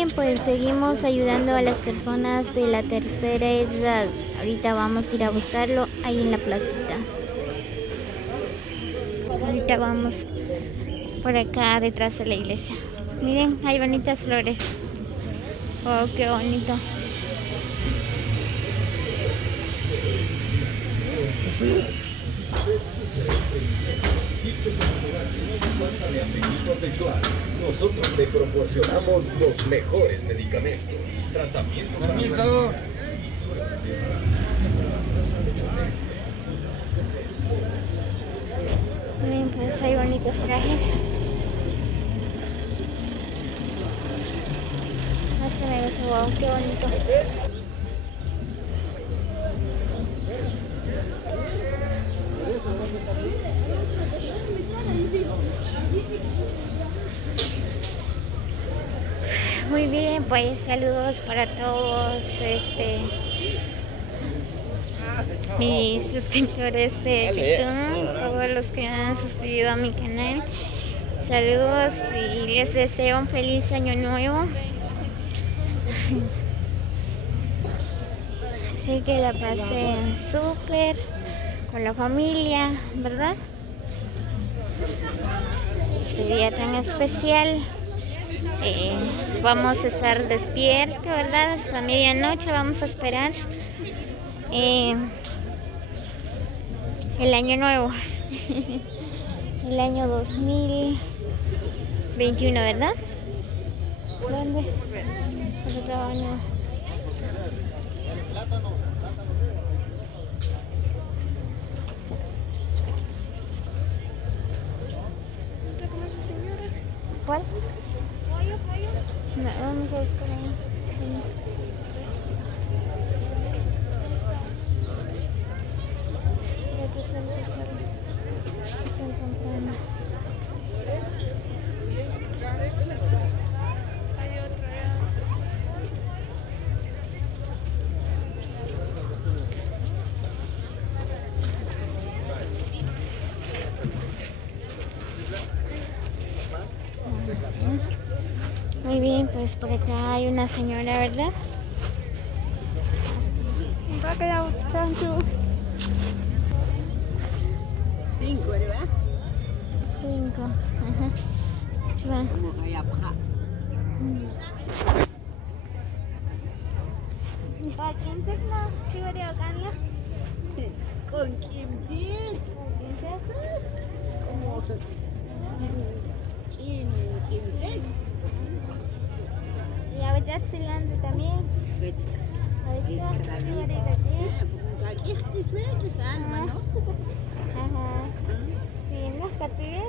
bien, pues seguimos ayudando a las personas de la tercera edad. Ahorita vamos a ir a buscarlo ahí en la placita. Ahorita vamos por acá detrás de la iglesia. Miren, hay bonitas flores. Oh, qué bonito. De apetito sexual, nosotros le proporcionamos los mejores medicamentos. Tratamiento. Permiso. Miren, pues hay bonitos trajes. Este me gusta, wow, qué bonito. Muy bien, pues saludos para todos mis suscriptores de YouTube, todos los que han suscrito a mi canal. Saludos y les deseo un feliz año nuevo. Así que la pasen súper con la familia, ¿verdad? Este día tan especial. Vamos a estar despiertos, ¿verdad? Hasta medianoche vamos a esperar el año nuevo. El año 2021, ¿verdad? ¿Dónde? El otro año. ¿Cuál? No, vamos a buscar ahí. Muy bien, pues por acá hay una señora, ¿verdad? Cinco, ¿verdad? 5. Ajá. Coba. Como kayak pak. Pak kimchi na siwari akan ya. Con kimchi. Terus como kimchi. Y a veces cilantro también. Kaki es alma, ¿no? Ajá. Sí, no es catía.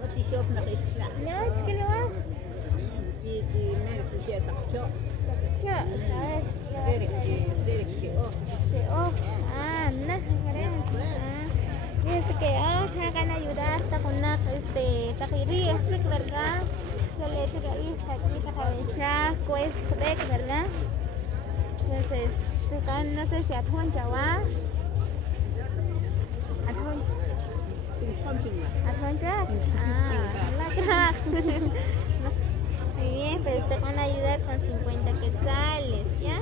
Kati shop na kisla. No, chiquillo. Ji merk tu siya sakcho. Ya, sabes. Serik si oh. Oh, nah, keren. Dice que hagan ayudar hasta con una taquería, ¿verdad? Se le echa ahí, aquí, cabeza, pues, ¿verdad? Entonces, no sé si atún chawa. Atún. Atún ya. La muy bien, pero te van a ayudar con 50 quetzales, ¿ya?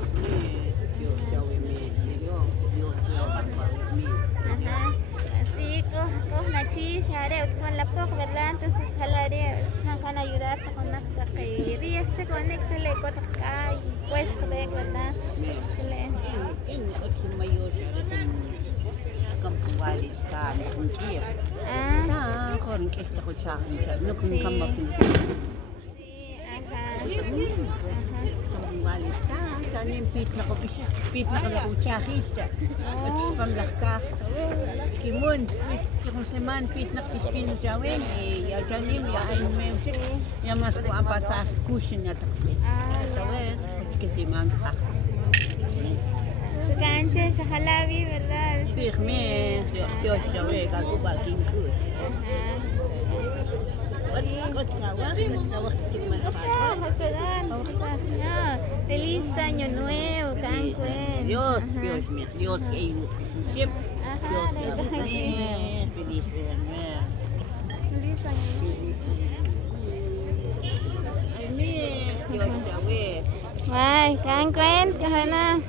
Ajá. Así, coge una chicha, con la poca, ¿verdad? Entonces, jalaría, van a ayudar con una taquería, se conecta, le corta acá y pues, ¿verdad? Pit na ko chahis. At pamlakka. Kimun pit kung seman pit na kispin jawin ya janim ya ain music ya mas ko apa sa cushion na takpi. Sawen kasi man ka. Cancha shahalavi, ¿verdad? Sí, me yo shawe ka ko baking kus. Feliz año nuevo, Cancuen. Dios mío, Dios que siempre. Dios que feliz año. Feliz año nuevo. Ay, Cancuen, Cajana.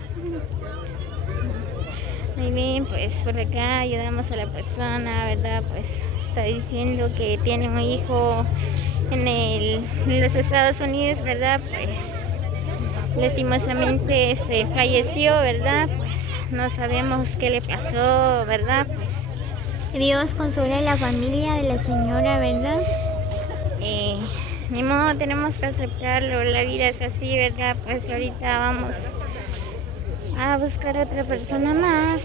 Muy bien, pues por acá ayudamos a la persona, ¿verdad? Pues está diciendo que tiene un hijo en los Estados Unidos, ¿verdad? Pues lastimosamente falleció, ¿verdad? Pues no sabemos qué le pasó, ¿verdad? Pues Dios console a la familia de la señora, ¿verdad? Ni modo, tenemos que aceptarlo, la vida es así, ¿verdad? Pues ahorita vamos a buscar otra persona más.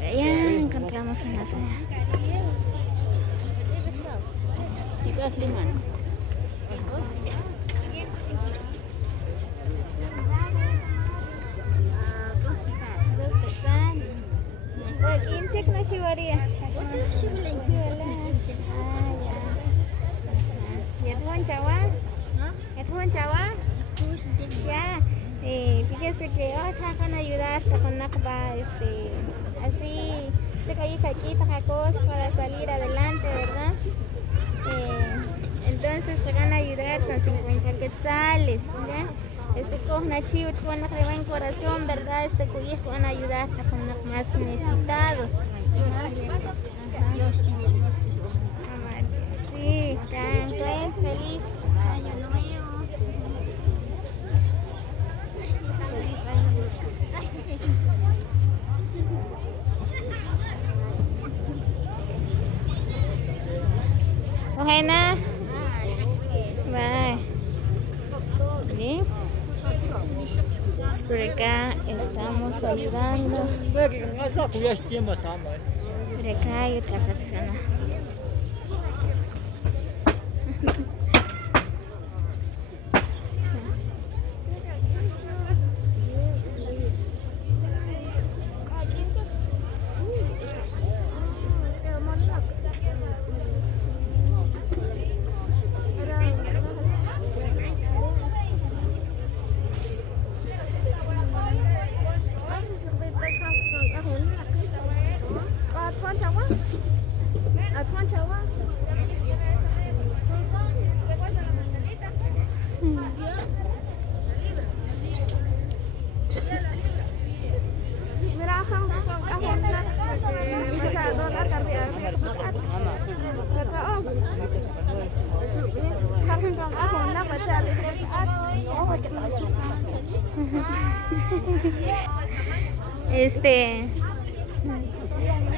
Ya encontramos a la señora. Cek na shiwaria. Ya tuan Jawa. Ya tuan Jawa. Ya. Fíjese que van a ayudar con Nakba, así se cae aquí tacos para salir adelante, ¿verdad? Entonces te van a ayudar con 50 quetzales, ¿ya? Con una chiva, con una crema en corazón, ¿verdad? Cuyes van a ayudar con los más necesitados. Sí, tan feliz año nuevo. Ojena. Bye. Bien. Por acá estamos ayudando. Por acá hay otra persona.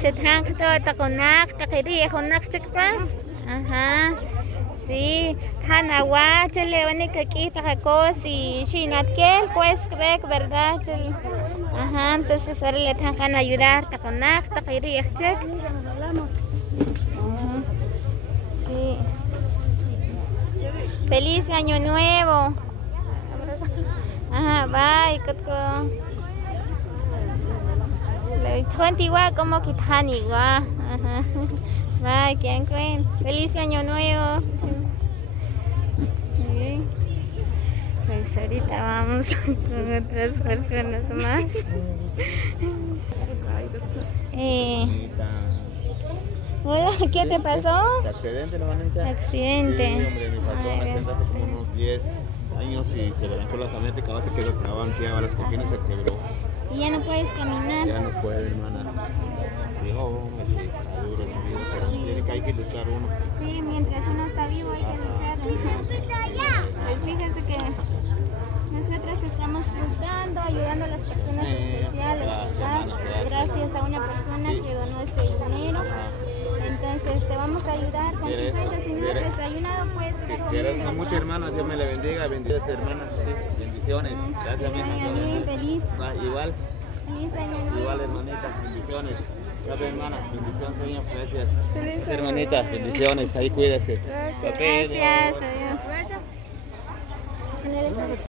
Chetang to takonak takiri konak chekpa. Ajá. Sí, Hanawa chele vani kaki takakosi shinatkel pues crek, ¿verdad? Ajá, entonces ahora le tengan que ayudar takonak takiri chek. Sí. Feliz año nuevo. Ajá, bye, Kotko. Contigua como Kitanigua. Ajá. Bye, Cancuen. Feliz año nuevo. Bien. Pues ahorita vamos con otras personas más. Hola, ¿qué te pasó? Accidente, hermanita. Accidente. Sí, hombre, me pasó un accidente hace como unos 10 años y se le arrancó la camioneta y cada vez se quedó trabado, ahora las cojines se quebró. ¿Y ya no puedes caminar? Ya no puede, hermana. Sí, hombre, sí, está duro la vida, pero tiene que hay que luchar uno. Sí, mientras uno está vivo hay que luchar. Pues fíjese que nosotros estamos buscando, ayudando a las personas especiales, ¿verdad? Gracias a una persona que donó este dinero. Entonces te vamos a ayudar con 50, si no has desayunado, pues. Te agradezco mucho, hermana. Dios me la bendiga. Bendiciones, hermana. Sí, bendiciones. Gracias, Bien, feliz. Igual. Feliz año nuevo. Igual, hermanita. Bendiciones. Gracias, hermana. Bendiciones, Señor. Gracias. Hermanita, bendiciones. Ahí cuídese. Gracias. Adiós.